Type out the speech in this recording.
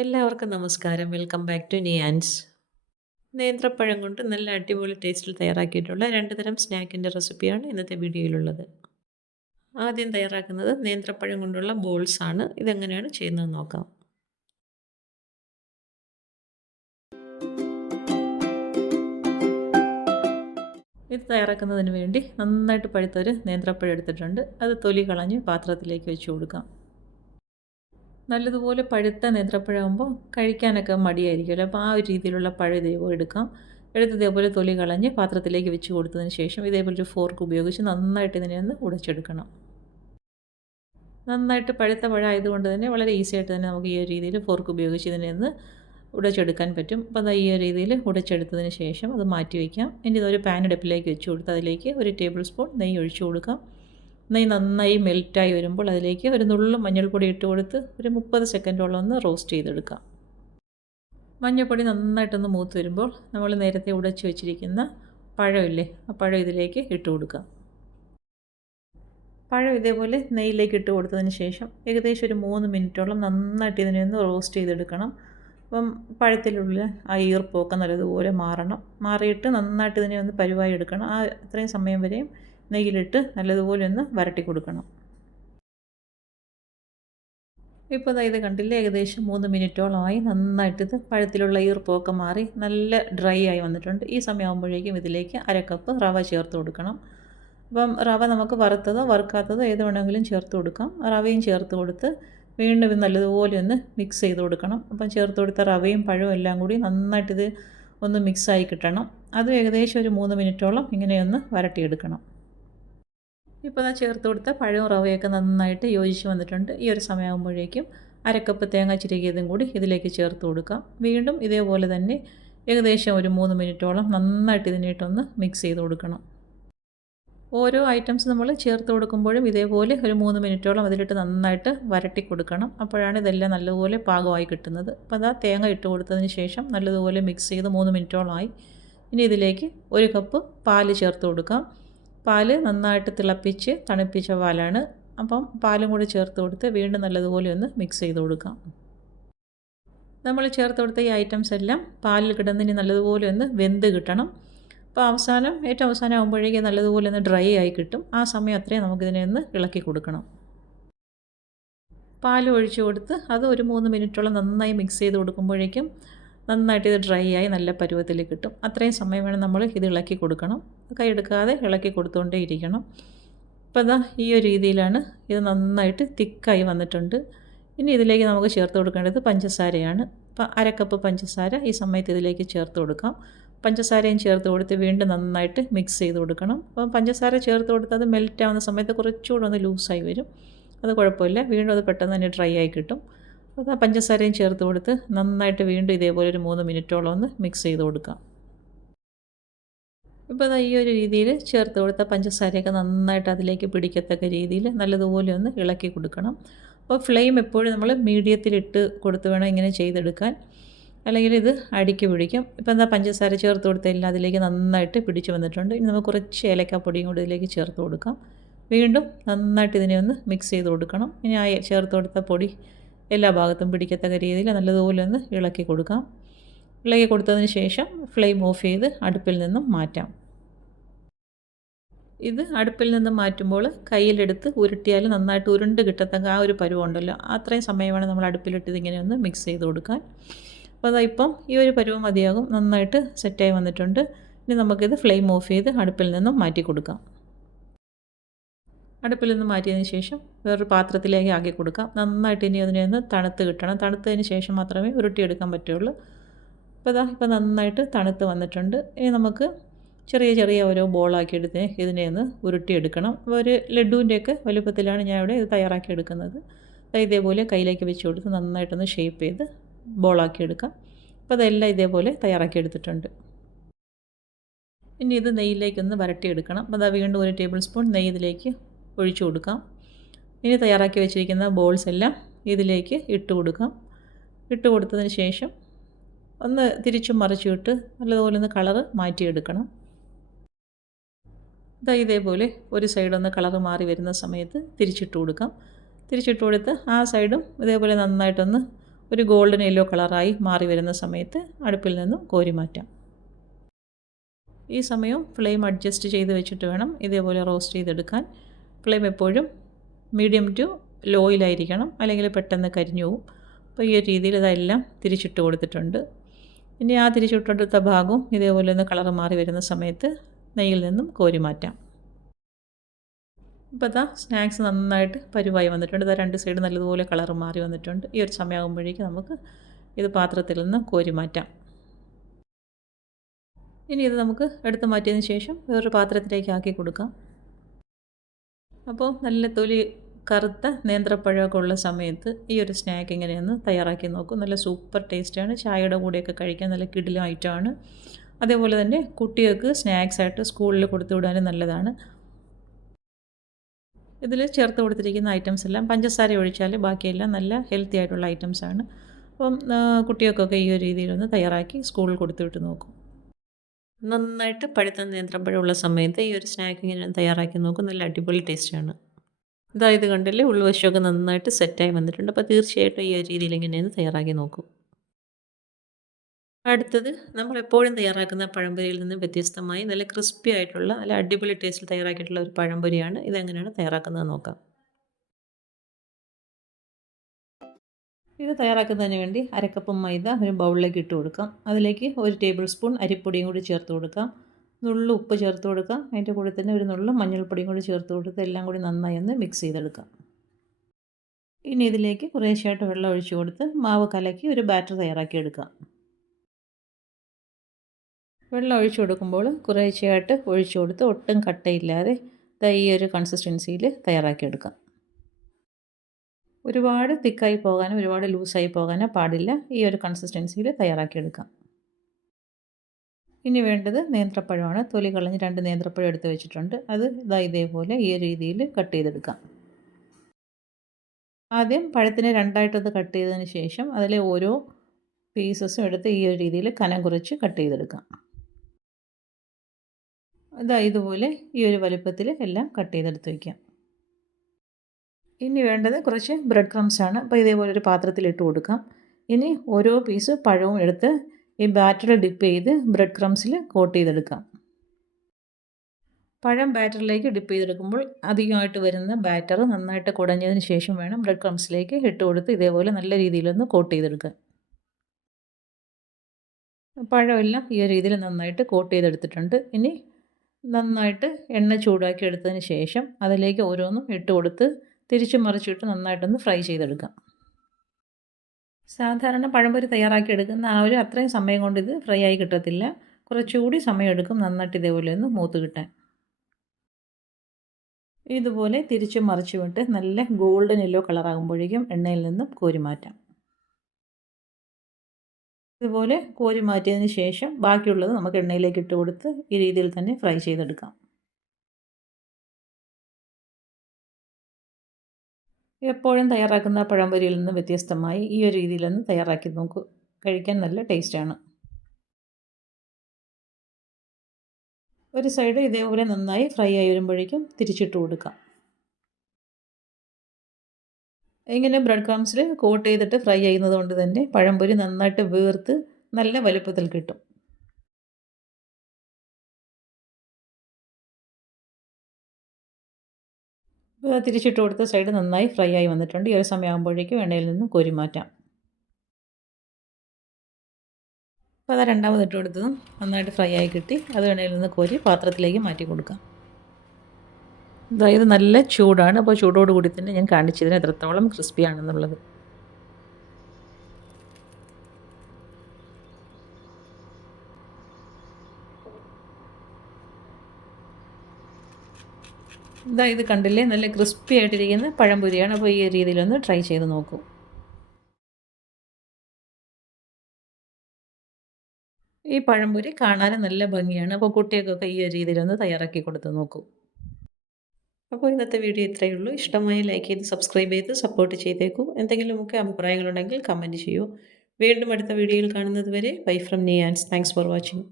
എല്ലാവർക്കും നമസ്കാരം. Welcome back to Niyans. നേന്ത്രപ്പഴം കൊണ്ട് നല്ല അടിപൊളി ടേസ്റ്റിൽ തയ്യാറാക്കിയിട്ടുള്ള 2 തരം സ്നാക്കിൻ്റെ റെസിപ്പിയാണ് ഇന്നത്തെ വീഡിയോയിലുള്ളത്. ആദ്യം തയ്യാറാക്കുന്നത് നേന്ത്രപ്പഴം കൊണ്ടുള്ള ബോൾസ് ആണ്. ഇതെങ്ങനെയാണ് ചെയ്യുന്നതെന്ന് നോക്കാം. ഇത് തയ്യാറാക്കുന്നതിന് വേണ്ടി നന്നായിട്ട് പഴുത്തൊരു നേന്ത്രപ്പഴം എടുത്തിട്ടുണ്ട്. അത് തൊലി കളഞ്ഞ് പാത്രത്തിലേക്ക് വെച്ച് കൊടുക്കാം. നല്ലതുപോലെ പഴുത്ത നേന്ത്രപ്പഴമാകുമ്പോൾ കഴിക്കാനൊക്കെ മടിയായിരിക്കുമല്ലോ. അപ്പോൾ ആ ഒരു രീതിയിലുള്ള പഴം ഇതേപോലെ എടുക്കാം. എടുത്ത് ഇതേപോലെ തൊലി കളഞ്ഞ് പാത്രത്തിലേക്ക് വെച്ച് കൊടുത്തതിന് ശേഷം ഇതേപോലെ ഒരു ഫോർക്ക് ഉപയോഗിച്ച് നന്നായിട്ട് ഇതിനെ ഒന്ന് ഉടച്ചെടുക്കണം. നന്നായിട്ട് പഴുത്ത പഴം ആയതുകൊണ്ട് തന്നെ വളരെ ഈസി ആയിട്ട് തന്നെ നമുക്ക് ഈ ഒരു രീതിയിൽ ഫോർക്ക് ഉപയോഗിച്ച് ഇതിനെ ഒന്ന് ഉടച്ചെടുക്കാൻ പറ്റും. അപ്പോൾ അത് ഈ ഒരു രീതിയിൽ ഉടച്ചെടുത്തതിന് ശേഷം അത് മാറ്റി വയ്ക്കാം. ഇനി ഇതൊരു പാൻ അടുപ്പിലേക്ക് വെച്ച് കൊടുത്ത് അതിലേക്ക് 1 ടേബിൾ സ്പൂൺ നെയ്യ് ഒഴിച്ചു കൊടുക്കാം. നെയ്യ് നന്നായി മെൽറ്റായി വരുമ്പോൾ അതിലേക്ക് ഒരു നുള്ളു മഞ്ഞൾപ്പൊടി ഇട്ട് കൊടുത്ത് ഒരു 30 സെക്കൻഡോളം ഒന്ന് റോസ്റ്റ് ചെയ്തെടുക്കാം. മഞ്ഞൾപ്പൊടി നന്നായിട്ടൊന്ന് മൂത്ത് വരുമ്പോൾ നമ്മൾ നേരത്തെ ഉടച്ച് വെച്ചിരിക്കുന്ന പഴമില്ലേ, ആ പഴം ഇതിലേക്ക് ഇട്ട് കൊടുക്കാം. പഴം ഇതേപോലെ നെയ്യിലേക്ക് ഇട്ട് കൊടുത്തതിന് ശേഷം ഏകദേശം ഒരു 3 മിനിറ്റോളം നന്നായിട്ട് ഇതിനെ ഒന്ന് റോസ്റ്റ് ചെയ്തെടുക്കണം. അപ്പം പഴത്തിലുള്ള ആ ഈർപ്പൊക്കെ നല്ലതുപോലെ മാറിയിട്ട് നന്നായിട്ട് ഇതിനെ ഒന്ന് പരുവായി എടുക്കണം. ആ അത്രയും സമയം വരെയും നെയ്യിലിട്ട് നല്ലതുപോലെ ഒന്ന് വരട്ടി കൊടുക്കണം. ഇപ്പോൾ ഇത് കണ്ടില്ലേ, ഏകദേശം 3 മിനിറ്റോളമായി നന്നായിട്ടിത് പഴത്തിലുള്ള ഈർപ്പൊക്കെ മാറി നല്ല ഡ്രൈ ആയി വന്നിട്ടുണ്ട്. ഈ സമയമാകുമ്പോഴേക്കും ഇതിലേക്ക് 1/2 കപ്പ് റവ ചേർത്ത് കൊടുക്കണം. അപ്പം റവ നമുക്ക് വറുത്തതോ വറുക്കാത്തതോ ഏത് വേണമെങ്കിലും ചേർത്ത് കൊടുക്കാം. റവയും ചേർത്ത് കൊടുത്ത് വീണ്ടും ഇത് നല്ലതുപോലെ ഒന്ന് മിക്സ് ചെയ്ത് കൊടുക്കണം. അപ്പം ചേർത്ത് കൊടുത്ത റവയും പഴവും എല്ലാം കൂടി നന്നായിട്ടിത് ഒന്ന് മിക്സായി കിട്ടണം. അതും ഏകദേശം ഒരു 3 മിനിറ്റോളം ഇങ്ങനെയൊന്ന് വരട്ടിയെടുക്കണം. ഇപ്പോൾ ഞാൻ ചേർത്ത് കൊടുത്ത പഴവും റവയൊക്കെ നന്നായിട്ട് യോജിച്ച് വന്നിട്ടുണ്ട്. ഈ ഒരു സമയമാകുമ്പോഴേക്കും 1/2 കപ്പ് തേങ്ങ ചിരകിയതും കൂടി ഇതിലേക്ക് ചേർത്ത് കൊടുക്കാം. വീണ്ടും ഇതേപോലെ തന്നെ ഏകദേശം ഒരു 3 മിനിറ്റോളം നന്നായിട്ട് ഇതിനായിട്ടൊന്ന് മിക്സ് ചെയ്ത് കൊടുക്കണം. ഓരോ ഐറ്റംസ് നമ്മൾ ചേർത്ത് കൊടുക്കുമ്പോഴും ഇതേപോലെ ഒരു 3 മിനിറ്റോളം അതിലിട്ട് നന്നായിട്ട് വരട്ടി കൊടുക്കണം. അപ്പോഴാണ് ഇതെല്ലാം നല്ലതുപോലെ പാകമായി കിട്ടുന്നത്. അപ്പോൾ അതാ തേങ്ങ ഇട്ട് കൊടുത്തതിന് ശേഷം നല്ലതുപോലെ മിക്സ് ചെയ്ത് 3 മിനിറ്റോളമായി. ഇനി ഇതിലേക്ക് 1 കപ്പ് പാല് ചേർത്ത് കൊടുക്കാം. പാല് നന്നായിട്ട് തിളപ്പിച്ച് തണുപ്പിച്ച പാലാണ്. അപ്പം പാലും കൂടി ചേർത്ത് കൊടുത്ത് വീണ്ടും നല്ലതുപോലെ ഒന്ന് മിക്സ് ചെയ്ത് കൊടുക്കാം. നമ്മൾ ചേർത്ത് കൊടുത്ത ഈ ഐറ്റംസ് എല്ലാം പാലിൽ കിടന്നിനി നല്ലതുപോലെ ഒന്ന് വെന്ത് കിട്ടണം. അപ്പോൾ ഏറ്റവും അവസാനം ആകുമ്പോഴേക്കും നല്ലതുപോലെ ഒന്ന് ഡ്രൈ ആയി കിട്ടും. ആ സമയം അത്രയും നമുക്കിതിനെ ഒന്ന് ഇളക്കി കൊടുക്കണം. പാൽ ഒഴിച്ച് കൊടുത്ത് അത് ഒരു 3 മിനിറ്റോളം നന്നായി മിക്സ് ചെയ്ത് കൊടുക്കുമ്പോഴേക്കും നന്നായിട്ട് ഇത് ഡ്രൈ ആയി നല്ല പരുവത്തിൽ കിട്ടും. അത്രയും സമയം വേണം നമ്മൾ ഇത് ഇളക്കി കൊടുക്കണം. കൈ എടുക്കാതെ ഇളക്കി കൊടുത്തുകൊണ്ടേ ഇരിക്കണം. അപ്പോൾ അതാ ഈ ഒരു രീതിയിലാണ് ഇത് നന്നായിട്ട് തിക്കായി വന്നിട്ടുണ്ട്. ഇനി ഇതിലേക്ക് നമുക്ക് ചേർത്ത് കൊടുക്കേണ്ടത് പഞ്ചസാരയാണ്. അപ്പോൾ 1/2 കപ്പ് പഞ്ചസാര ഈ സമയത്ത് ഇതിലേക്ക് ചേർത്ത് കൊടുക്കാം. പഞ്ചസാരയും ചേർത്ത് കൊടുത്ത് വീണ്ടും നന്നായിട്ട് മിക്സ് ചെയ്ത് കൊടുക്കണം. അപ്പം പഞ്ചസാര ചേർത്ത് കൊടുത്ത് അത് മെൽറ്റ് ആവുന്ന സമയത്ത് കുറച്ചുകൂടെ ഒന്ന് ലൂസായി വരും. അത് കുഴപ്പമില്ല, വീണ്ടും അത് പെട്ടെന്ന് തന്നെ ഡ്രൈ ആയി കിട്ടും. അപ്പോൾ ആ പഞ്ചസാരയും ചേർത്ത് കൊടുത്ത് നന്നായിട്ട് വീണ്ടും ഇതേപോലെ ഒരു 3 മിനിറ്റോളം ഒന്ന് മിക്സ് ചെയ്ത് കൊടുക്കാം. ഇപ്പോൾ ഈ ഒരു രീതിയിൽ ചേർത്ത് കൊടുത്ത പഞ്ചസാരയൊക്കെ നന്നായിട്ട് അതിലേക്ക് പിടിക്കത്തക്ക രീതിയിൽ നല്ലതുപോലെ ഒന്ന് ഇളക്കി കൊടുക്കണം. അപ്പോൾ ഫ്ലെയിം എപ്പോഴും നമ്മൾ മീഡിയത്തിലിട്ട് കൊടുത്ത് വേണം ഇങ്ങനെ ചെയ്തെടുക്കാൻ, അല്ലെങ്കിൽ ഇത് അടിക്ക് പിടിക്കും. ഇപ്പോൾ പഞ്ചസാര ചേർത്ത് കൊടുത്തെല്ലാം അതിലേക്ക് നന്നായിട്ട് പിടിച്ച് വന്നിട്ടുണ്ട്. ഇനി നമുക്ക് കുറച്ച് ഏലക്കാപ്പൊടിയും കൂടി ഇതിലേക്ക് ചേർത്ത് കൊടുക്കാം. വീണ്ടും നന്നായിട്ട് ഇതിനെ ഒന്ന് മിക്സ് ചെയ്ത് കൊടുക്കണം. ഇനി ആ ചേർത്ത് കൊടുത്ത പൊടി എല്ലാ ഭാഗത്തും പിടിക്കത്തക്ക രീതിയിൽ നല്ലതുപോലെ ഒന്ന് ഇളക്കി കൊടുക്കാം. ഇളക്കി കൊടുത്തതിന് ശേഷം ഫ്ലെയിം ഓഫ് ചെയ്ത് അടുപ്പിൽ നിന്നും മാറ്റാം. ഇത് അടുപ്പിൽ നിന്ന് മാറ്റുമ്പോൾ കയ്യിലെടുത്ത് ഉരുട്ടിയാൽ നന്നായിട്ട് ഉരുണ്ട് കിട്ടത്തക്ക ആ ഒരു പരുവുണ്ടല്ലോ, അത്രയും സമയമാണ് നമ്മൾ അടുപ്പിലിട്ട് ഇതിങ്ങനെ ഒന്ന് മിക്സ് ചെയ്ത് കൊടുക്കാൻ. അപ്പോൾ ഇപ്പം ഈ ഒരു പരുവം മതിയാകും. നന്നായിട്ട് സെറ്റായി വന്നിട്ടുണ്ട്. ഇനി നമുക്കിത് ഫ്ലെയിം ഓഫ് ചെയ്ത് അടുപ്പിൽ നിന്നും മാറ്റി കൊടുക്കാം. അടുപ്പിൽ നിന്ന് മാറ്റിയതിന് ശേഷം വേറൊരു പാത്രത്തിലേക്ക് ആക്കി കൊടുക്കാം. നന്നായിട്ട് ഇനി അതിനെ ഒന്ന് തണുത്ത് കിട്ടണം. തണുത്തതിന് ശേഷം മാത്രമേ ഉരുട്ടിയെടുക്കാൻ പറ്റുള്ളൂ. അപ്പോൾ ഇപ്പം നന്നായിട്ട് തണുത്ത് വന്നിട്ടുണ്ട്. ഇനി നമുക്ക് ചെറിയ ചെറിയ ഓരോ ബോളാക്കി എടുത്ത് ഇതിനെ ഒന്ന് ഉരുട്ടിയെടുക്കണം. ഒരു ലഡുവിൻ്റെയൊക്കെ വലുപ്പത്തിലാണ് ഞാൻ ഇവിടെ ഇത് തയ്യാറാക്കി എടുക്കുന്നത്. ഇതേപോലെ കയ്യിലേക്ക് വെച്ച് കൊടുത്ത് നന്നായിട്ടൊന്ന് ഷേപ്പ് ചെയ്ത് ബോളാക്കി എടുക്കാം. അപ്പോൾ അതെല്ലാം ഇതേപോലെ തയ്യാറാക്കി എടുത്തിട്ടുണ്ട്. ഇനി ഇത് നെയ്യിലേക്കൊന്ന് വരട്ടിയെടുക്കണം. അപ്പോൾ വീണ്ടും 1 ടേബിൾ സ്പൂൺ നെയ്യ് ഇതിലേക്ക് ഒഴിച്ചു കൊടുക്കാം. ഇനി തയ്യാറാക്കി വെച്ചിരിക്കുന്ന ബോൾസ് എല്ലാം ഇതിലേക്ക് ഇട്ട് കൊടുക്കാം. ഇട്ട് കൊടുത്തതിന് ശേഷം ഒന്ന് തിരിച്ചും മറിച്ചും ഇട്ട് നല്ലതുപോലെ ഒന്ന് കളറ് മാറ്റിയെടുക്കണം. ഇതേപോലെ ഒരു സൈഡൊന്ന് കളറ് മാറി വരുന്ന സമയത്ത് തിരിച്ചിട്ട് കൊടുക്കാം. തിരിച്ചിട്ട് കൊടുത്ത് ആ സൈഡും ഇതേപോലെ നന്നായിട്ടൊന്ന് ഒരു ഗോൾഡൻ യെല്ലോ കളറായി മാറി വരുന്ന സമയത്ത് അടുപ്പിൽ നിന്നും കോരി മാറ്റാം. ഈ സമയം ഫ്ലെയിം അഡ്ജസ്റ്റ് ചെയ്ത് വെച്ചിട്ട് വേണം ഇതേപോലെ റോസ്റ്റ് ചെയ്തെടുക്കാൻ. ഫ്ലെയിം എപ്പോഴും മീഡിയം ടു ലോയിലായിരിക്കണം, അല്ലെങ്കിൽ പെട്ടെന്ന് കരിഞ്ഞു പോവും. അപ്പോൾ ഈ ഒരു രീതിയിൽ ഇതെല്ലാം തിരിച്ചിട്ട് കൊടുത്തിട്ടുണ്ട്. ഇനി ആ തിരിച്ചിട്ടെടുത്ത ഭാഗവും ഇതേപോലെ ഒന്ന് കളർ മാറി വരുന്ന സമയത്ത് നെയ്യിൽ നിന്നും കോരി മാറ്റാം. ഇപ്പോൾ സ്നാക്സ് നന്നായിട്ട് പരുവായി വന്നിട്ടുണ്ട്. രണ്ട് സൈഡ് നല്ലതുപോലെ കളർ മാറി വന്നിട്ടുണ്ട്. ഈ ഒരു സമയമാകുമ്പോഴേക്കും നമുക്ക് ഇത് പാത്രത്തിൽ നിന്ന് കോരി മാറ്റാം. ഇനി ഇത് നമുക്ക് എടുത്ത് മാറ്റിയതിന് ശേഷം വേറൊരു പാത്രത്തിലേക്ക് ആക്കി കൊടുക്കാം. അപ്പോൾ നല്ല തൊലി കറുത്ത നേന്ത്രപ്പഴമൊക്കെ ഉള്ള സമയത്ത് ഈ ഒരു സ്നാക്ക് എങ്ങനെയെന്ന് തയ്യാറാക്കി നോക്കും. നല്ല സൂപ്പർ ടേസ്റ്റാണ്. ചായയുടെ കൂടെയൊക്കെ കഴിക്കാൻ നല്ല കിടിലൻ ഐറ്റമാണ്. അതേപോലെ തന്നെ കുട്ടികൾക്ക് സ്നാക്സായിട്ട് സ്കൂളിൽ കൊടുത്തു വിടാനും നല്ലതാണ്. ഇതിൽ ചേർത്ത് കൊടുത്തിരിക്കുന്ന ഐറ്റംസ് എല്ലാം പഞ്ചസാര ഒഴിച്ചാൽ ബാക്കിയെല്ലാം നല്ല ഹെൽത്തി ആയിട്ടുള്ള ഐറ്റംസാണ്. അപ്പം കുട്ടികൾക്കൊക്കെ ഈ ഒരു രീതിയിലൊന്ന് തയ്യാറാക്കി സ്കൂളിൽ കൊടുത്തു വിട്ട് നോക്കും. നന്നായിട്ട് പഴുത്ത നേന്ത്രപ്പഴമുള്ള സമയത്ത് ഈ ഒരു സ്നാക്ക് ഇങ്ങനെ തയ്യാറാക്കി നോക്കും. നല്ല അടിപൊളി ടേസ്റ്റാണ്. ഇത് കണ്ടില്ലേ, ഉൾവശമൊക്കെ നന്നായിട്ട് സെറ്റായി വന്നിട്ടുണ്ട്. അപ്പോൾ തീർച്ചയായിട്ടും ഈ ഒരു രീതിയിൽ ഇങ്ങനെയൊന്ന് തയ്യാറാക്കി നോക്കും. അടുത്തത് നമ്മളെപ്പോഴും തയ്യാറാക്കുന്ന പഴംപൊരിയിൽ നിന്ന് വ്യത്യസ്തമായി നല്ല ക്രിസ്പി ആയിട്ടുള്ള നല്ല അടിപൊളി ടേസ്റ്റിൽ തയ്യാറാക്കിയിട്ടുള്ള ഒരു പഴംപൊരിയാണ്. ഇതെങ്ങനെയാണ് തയ്യാറാക്കുന്നത് നോക്കാം. ഇത് തയ്യാറാക്കുന്നതിന് വേണ്ടി അരക്കപ്പ് മൈദ ഒരു ബൗളിലേക്ക് ഇട്ട് കൊടുക്കാം. അതിലേക്ക് 1 ടേബിൾ സ്പൂൺ അരിപ്പൊടിയും കൂടി ചേർത്ത് കൊടുക്കാം. നുള്ളു ഉപ്പ് ചേർത്ത് കൊടുക്കാം. അതിൻ്റെ കൂടെ തന്നെ ഒരു നുള്ളു മഞ്ഞൾപ്പൊടിയും കൂടി ചേർത്ത് കൊടുത്ത് എല്ലാം കൂടി നന്നായി ഒന്ന് മിക്സ് ചെയ്തെടുക്കാം. ഇനി ഇതിലേക്ക് കുറേശ്ശായിട്ട് വെള്ളം ഒഴിച്ച് കൊടുത്ത് മാവ് കലക്കി ഒരു ബാറ്റർ തയ്യാറാക്കി എടുക്കാം. വെള്ളം ഒഴിച്ചു കൊടുക്കുമ്പോൾ കുറേശ്ശെയായിട്ട് ഒഴിച്ചു കൊടുത്ത് ഒട്ടും കട്ടയില്ലാതെ ഈ ഒരു കൺസിസ്റ്റൻസിയിൽ തയ്യാറാക്കിയെടുക്കാം. ഒരുപാട് തിക്കായി പോകാനോ ഒരുപാട് ലൂസായി പോകാനോ പാടില്ല. ഈ ഒരു കൺസിസ്റ്റൻസിയിൽ തയ്യാറാക്കിയെടുക്കാം. ഇനി വേണ്ടത് നേന്ത്രപ്പഴമാണ്. തൊലി കളഞ്ഞ് 2 നേന്ത്രപ്പഴം എടുത്ത് വെച്ചിട്ടുണ്ട്. അത് ഇതേപോലെ ഈ രീതിയിൽ കട്ട് ചെയ്തെടുക്കാം. ആദ്യം പഴത്തിനെ 2ആയിട്ടൊന്ന് കട്ട് ചെയ്തതിന് ശേഷം അതിലെ ഓരോ പീസസും എടുത്ത് ഈ ഒരു രീതിയിൽ കനം കുറച്ച് കട്ട് ചെയ്തെടുക്കാം. ഇതുപോലെ ഈ ഒരു വലുപ്പത്തിൽ എല്ലാം കട്ട് ചെയ്തെടുത്ത് വയ്ക്കാം. ഇനി വേണ്ടത് കുറച്ച് ബ്രെഡ് ക്രംസ് ആണ്. അപ്പോൾ ഇതേപോലെ ഒരു പാത്രത്തിൽ ഇട്ട് കൊടുക്കാം. ഇനി ഓരോ പീസ് പഴവും എടുത്ത് ഈ ബാറ്ററിൽ ഡിപ്പ് ചെയ്ത് ബ്രെഡ് ക്രംസിൽ കോട്ട് ചെയ്തെടുക്കാം. പഴം ബാറ്ററിലേക്ക് ഡിപ്പ് ചെയ്തെടുക്കുമ്പോൾ അധികമായിട്ട് വരുന്ന ബാറ്റർ നന്നായിട്ട് കുടഞ്ഞതിന് ശേഷം വേണം ബ്രെഡ് ക്രംസിലേക്ക് ഇട്ട് കൊടുത്ത് ഇതേപോലെ നല്ല രീതിയിലൊന്ന് കോട്ട് ചെയ്തെടുക്കാൻ. പഴമെല്ലാം ഈ രീതിയിൽ നന്നായിട്ട് കോട്ട് ചെയ്തെടുത്തിട്ടുണ്ട്. ഇനി നന്നായിട്ട് എണ്ണ ചൂടാക്കി എടുത്തതിന് ശേഷം അതിലേക്ക് ഓരോന്നും ഇട്ട് കൊടുത്ത് തിരിച്ചു മറിച്ചിട്ട് നന്നായിട്ടൊന്ന് ഫ്രൈ ചെയ്തെടുക്കാം. സാധാരണ പഴംപൊരി തയ്യാറാക്കി എടുക്കുന്ന ആ ഒരു അത്രയും സമയം കൊണ്ട് ഇത് ഫ്രൈ ആയി കിട്ടത്തില്ല. കുറച്ചുകൂടി സമയമെടുക്കും നന്നായിട്ട് ഇതേപോലെ ഒന്ന് മൂത്ത് കിട്ടാൻ. ഇതുപോലെ തിരിച്ച് മറിച്ച് വിട്ട് നല്ല ഗോൾഡൻ യെല്ലോ കളറാകുമ്പോഴേക്കും എണ്ണയിൽ നിന്നും കോരി മാറ്റാം. ഇതുപോലെ കോരി മാറ്റിയതിന് ശേഷം ബാക്കിയുള്ളത് നമുക്ക് എണ്ണയിലേക്ക് ഇട്ട് കൊടുത്ത് ഈ രീതിയിൽ തന്നെ ഫ്രൈ ചെയ്തെടുക്കാം. എപ്പോഴും തയ്യാറാക്കുന്ന പഴംപൊരിയിൽ നിന്ന് വ്യത്യസ്തമായി ഈ ഒരു രീതിയിലൊന്ന് തയ്യാറാക്കി നോക്കൂ. കഴിക്കാൻ നല്ല ടേസ്റ്റാണ്. ഒരു സൈഡ് ഇതേപോലെ നന്നായി ഫ്രൈ ആയി വരുമ്പോഴേക്കും തിരിച്ചിട്ട് കൊടുക്കാം. ഇങ്ങനെ ബ്രെഡ് ക്രംസിൽ കോട്ട് ചെയ്തിട്ട് ഫ്രൈ ചെയ്യുന്നത് കൊണ്ട് തന്നെ പഴംപൊരി നന്നായിട്ട് വീർത്ത് നല്ല വലുപ്പത്തിൽ കിട്ടും. തിരിച്ചിട്ട് കൊടുത്ത സൈഡ് നന്നായി ഫ്രൈ ആയി വന്നിട്ടുണ്ട്. ഈ ഒരു സമയമാകുമ്പോഴേക്കും എണ്ണയിൽ നിന്ന് കോരി മാറ്റാം. അപ്പോൾ രണ്ടാമത് ഇട്ട് കൊടുത്തതും നന്നായിട്ട് ഫ്രൈ ആയി കിട്ടി. അത് എണ്ണയിൽ നിന്ന് കോരി പാത്രത്തിലേക്ക് മാറ്റി കൊടുക്കാം. ഇത് നല്ല ചൂടാണ്. അപ്പോൾ ചൂടോടുകൂടി തന്നെ ഞാൻ കാണിച്ചതിന് എത്രത്തോളം ക്രിസ്പിയാണെന്നുള്ളത്. ഇത് കണ്ടില്ലേ, നല്ല ക്രിസ്പി ആയിട്ടിരിക്കുന്ന പഴംപൊരിയാണ്. അപ്പോൾ ഈ രീതിയിലൊന്ന് ട്രൈ ചെയ്ത് നോക്കൂ. ഈ പഴംപൊരി കാണാനും നല്ല ഭംഗിയാണ്. അപ്പോൾ കുട്ടികൾക്കൊക്കെ ഈ രീതിയിലൊന്ന് തയ്യാറാക്കി കൊടുത്ത് നോക്കൂ. അപ്പോൾ ഇന്നത്തെ വീഡിയോ ഇത്രയേ ഉള്ളൂ. ഇഷ്ടമായി ലൈക്ക് ചെയ്ത് സബ്സ്ക്രൈബ് ചെയ്ത് സപ്പോർട്ട് ചെയ്തേക്കൂ. എന്തെങ്കിലുമൊക്കെ അഭിപ്രായങ്ങളുണ്ടെങ്കിൽ കമൻറ്റ് ചെയ്യൂ. വീണ്ടും അടുത്ത വീഡിയോയിൽ കാണുന്നത് വരെ bye from Niyans. Thanks for watching.